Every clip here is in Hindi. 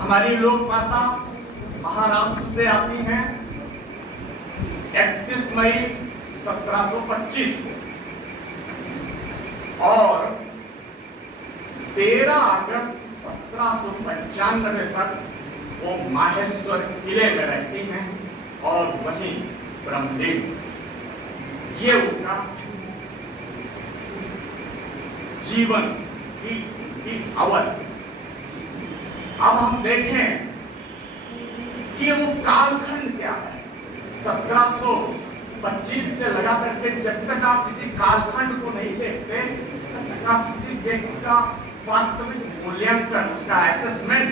हमारी लोक माता महाराष्ट्र से आती हैं 31 मई 1725 को और 13 अगस्त 1795 तक वो माहेश्वर किले में रहती हैं और वहीं ब्रह्मलीन, ये उनका जीवन की अवधि। अब हम देखें कि वो कालखंड क्या है। 1725 से लगा करके जब तक आप किसी कालखंड को नहीं देखते तब तक आप किसी व्यक्ति का वास्तविक मूल्यांकन, उसका असेसमेंट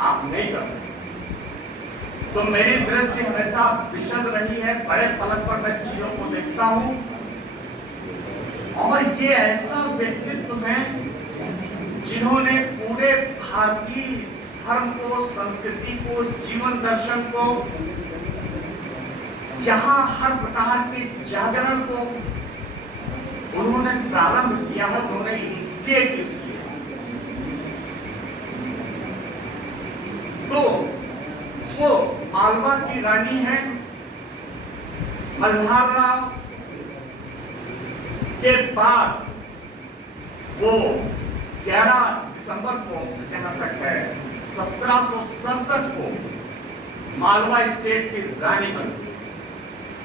आप नहीं कर सकते। तो मेरी दृष्टि हमेशा विशद रही है, बड़े फलक पर मैं चीजों को देखता हूं और ये ऐसा व्यक्तित्व है जिन्होंने पूरे भारतीय धर्म को, संस्कृति को, जीवन दर्शन को, यहाँ हर प्रकार के जागरण को उन्होंने प्रारंभ किया है, उन्होंने इनिशिएटिव्स किया। तो वो मालवा की रानी है। मल्हार राव के बाद वो 11 दिसंबर को, जहां तक है 1767 को मालवा स्टेट की रानी बनी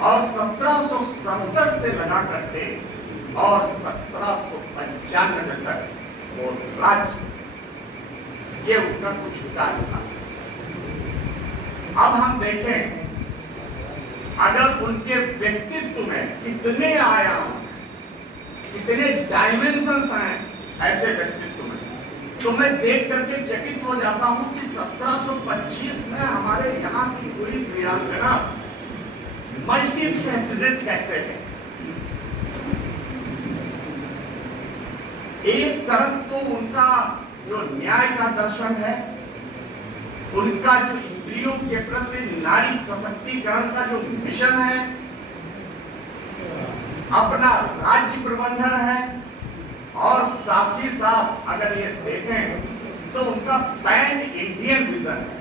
और 1767 से लगा करके और 1795 तक वो राज्य, ये उनका कुछ कार्य था। अब हम देखें अगर उनके व्यक्तित्व में कितने आयाम, कितने डायमेंशंस हैं ऐसे व्यक्तित्व में, तो मैं देख करके चकित हो जाता हूं कि 1725 में हमारे यहाँ की पूरी वीरांगना मल्टीफेसिडेड कैसे है। एक तरफ तो उनका जो न्याय का दर्शन है, उनका जो स्त्रियों के प्रति नारी सशक्तिकरण का जो मिशन है, अपना राज्य प्रबंधन है और साथ ही साथ अगर ये देखें तो उनका पैन इंडियन विजन है।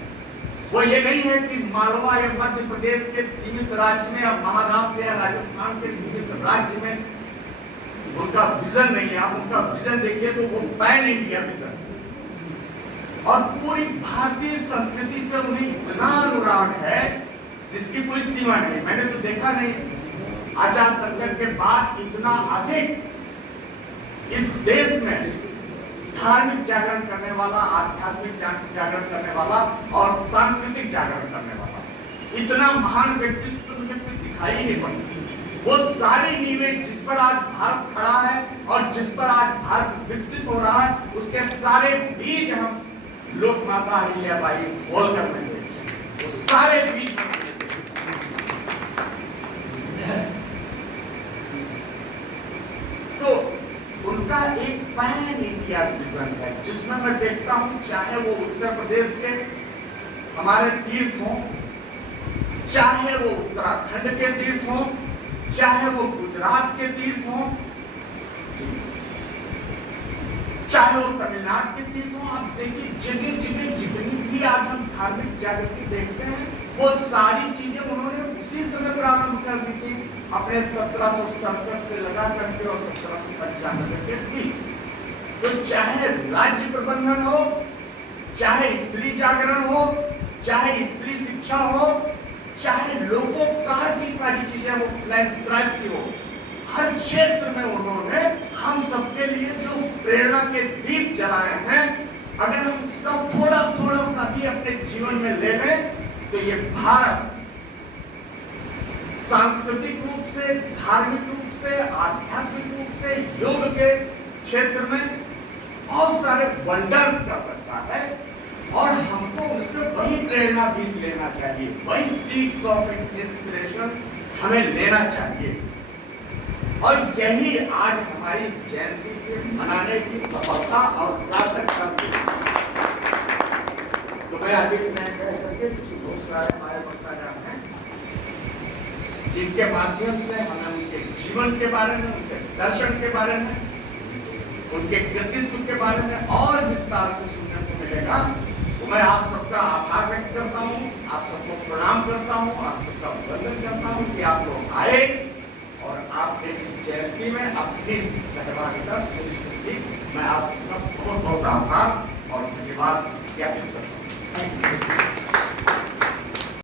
वो ये नहीं है कि मालवा या मध्य प्रदेश के सीमित राज्य में या महाराष्ट्र या राजस्थान के सीमित राज्य में उनका विजन नहीं है। आप उनका विजन देखिए तो वो पैन इंडिया विजन है और पूरी भारतीय संस्कृति से उन्हें इतना अनुराग है जिसकी कोई सीमा नहीं। मैंने तो देखा नहीं आचार्य शंकर के बाद इतना अधिक इस देश में धार्मिक जागरण करने वाला, आध्यात्मिक जागरण करने वाला और सांस्कृतिक जागरण करने वाला इतना महान व्यक्तित्व तो मुझे कोई दिखाई नहीं पड़ती। वो सारी नींवें जिस पर आज भारत खड़ा है और जिस पर आज भारत विकसित हो रहा है, उसके सारे बीज हम लोक माता अहिल्याबाई खोल कर देंगे, वो सारे बीज। तो उनका एक पैन इंडिया विजन है जिसमें मैं देखता हूं, चाहे वो उत्तर प्रदेश के हमारे तीर्थ हों, चाहे वो उत्तराखंड के तीर्थ हों, चाहे वो गुजरात के तीर्थ हों, चाहे वो तमिलनाडु के तीर्थ हों, आप देखिए जगह जगह जितनी भी आज हम धार्मिक जागृति देखते हैं वो सारी चीजें उन्होंने उसी समय प्रारंभ कर दी थी अपने 1767 से लगा करके और 1795 के बीच। तो चाहे राज्य प्रबंधन हो, चाहे स्त्री जागरण हो, चाहे स्त्री शिक्षा हो, चाहे लोकोपकार की सारी चीजें वो फिलैंथ्रोपी हो, हर क्षेत्र में उन्होंने हम सबके लिए जो प्रेरणा के दीप जलाए हैं, अगर हम उसका थोड़ा थोड़ा सा भी अपने जीवन में ले लें तो ये भारत सांस्कृतिक रूप से, धार्मिक रूप से, आध्यात्मिक रूप से, योग के क्षेत्र में बहुत सारे वंडर्स कर सकता है और हमको उनसे वही प्रेरणा बीज लेना चाहिए, वही सीड्स ऑफ इंस्पिरेशन हमें लेना चाहिए। और यही आज हमारी जयंती के मनाने की सफलता और सार्थकता तो मैं अभी बहुत सारे हमारे वक्तागण हैं जिनके माध्यम से हमें उनके जीवन के बारे में, उनके दर्शन के बारे में, उनके कृतित्व के बारे में और विस्तार से सुनने को मिलेगा। मैं आप सबका आभार व्यक्त करता हूँ, आप सबको प्रणाम करता हूँ, आप सबका अभिनंदन करता हूँ कि आप लोग आए और आपने इस जयंती में अपनी सहभागिता सुनिश्चित की। मैं आप सबका बहुत बहुत आभार और धन्यवाद ज्ञापित करता हूँ। Thank you.